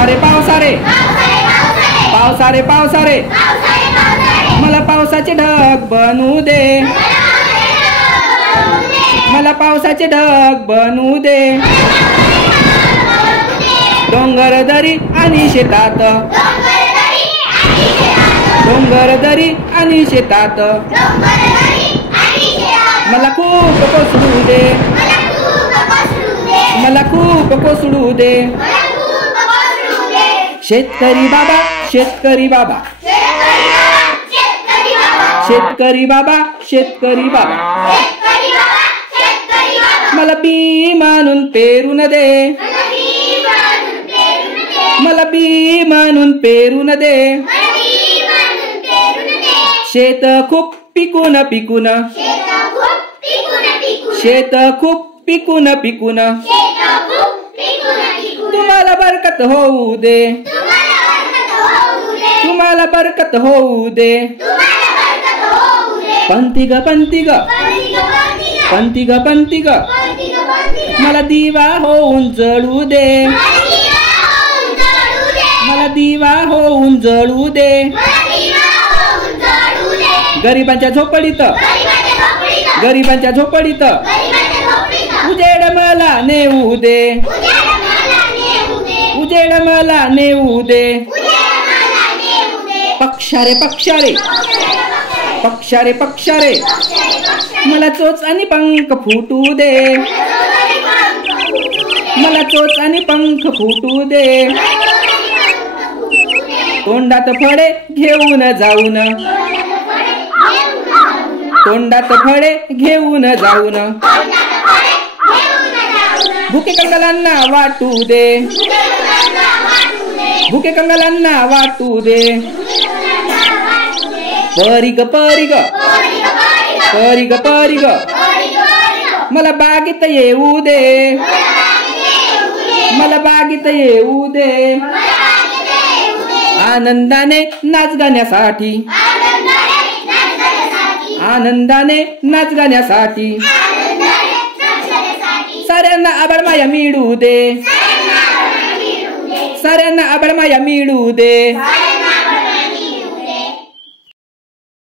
पावसारे पावसारे पावसारे पावसारे मला पावसाचे ढग बनवू दे मला पावसाचे ढग बनवू दे डोंगर दरी आणि शेतात डोंगर दरी आणि शेतात मला खूप कोसळू दे मला खूप कोसळू दे शेतकरी बाबा शेतकरी बाबा शेतकरी बाबा शेतकरी बाबा मला बी मानून पेरून दे मला बी मानून पेरून दे शेत खूप पिकून पिकून शेत खूप पिकून पिकून तुम्हाला बरकत होऊ दे तुम्हाला बरकत होऊ दे पंथी ग पंथी ग पंथी ग पंथी ग मला दिवा होऊन जळू दे मला दिवा होऊन जळू दे गरिबांच्या झोपडीत गरिबांच्या झोपडीत उजेड मला नेऊ दे उजेड मला नेऊ दे पक्षारे पक्षारे पक्षारे पक्षारे मला चोच आणि पंख फुटू दे मला चोच आणि पंख फुटू दे तोंडात फळे घेऊन जाऊन तोंडात फळे घेऊन जाऊन भुके कंगालांना वाटू दे भुके कंगालांना वाटू दे परी ग परी ग परी ग परी ग मला बागेत येऊ दे मला बागेत येऊ दे आनंदाने नाच गाण्यासाठी आनंदाने नाच गाण्यासाठी साऱ्यांना आबाळ माया मिळू दे साऱ्यांना आबाळ माया मिळू दे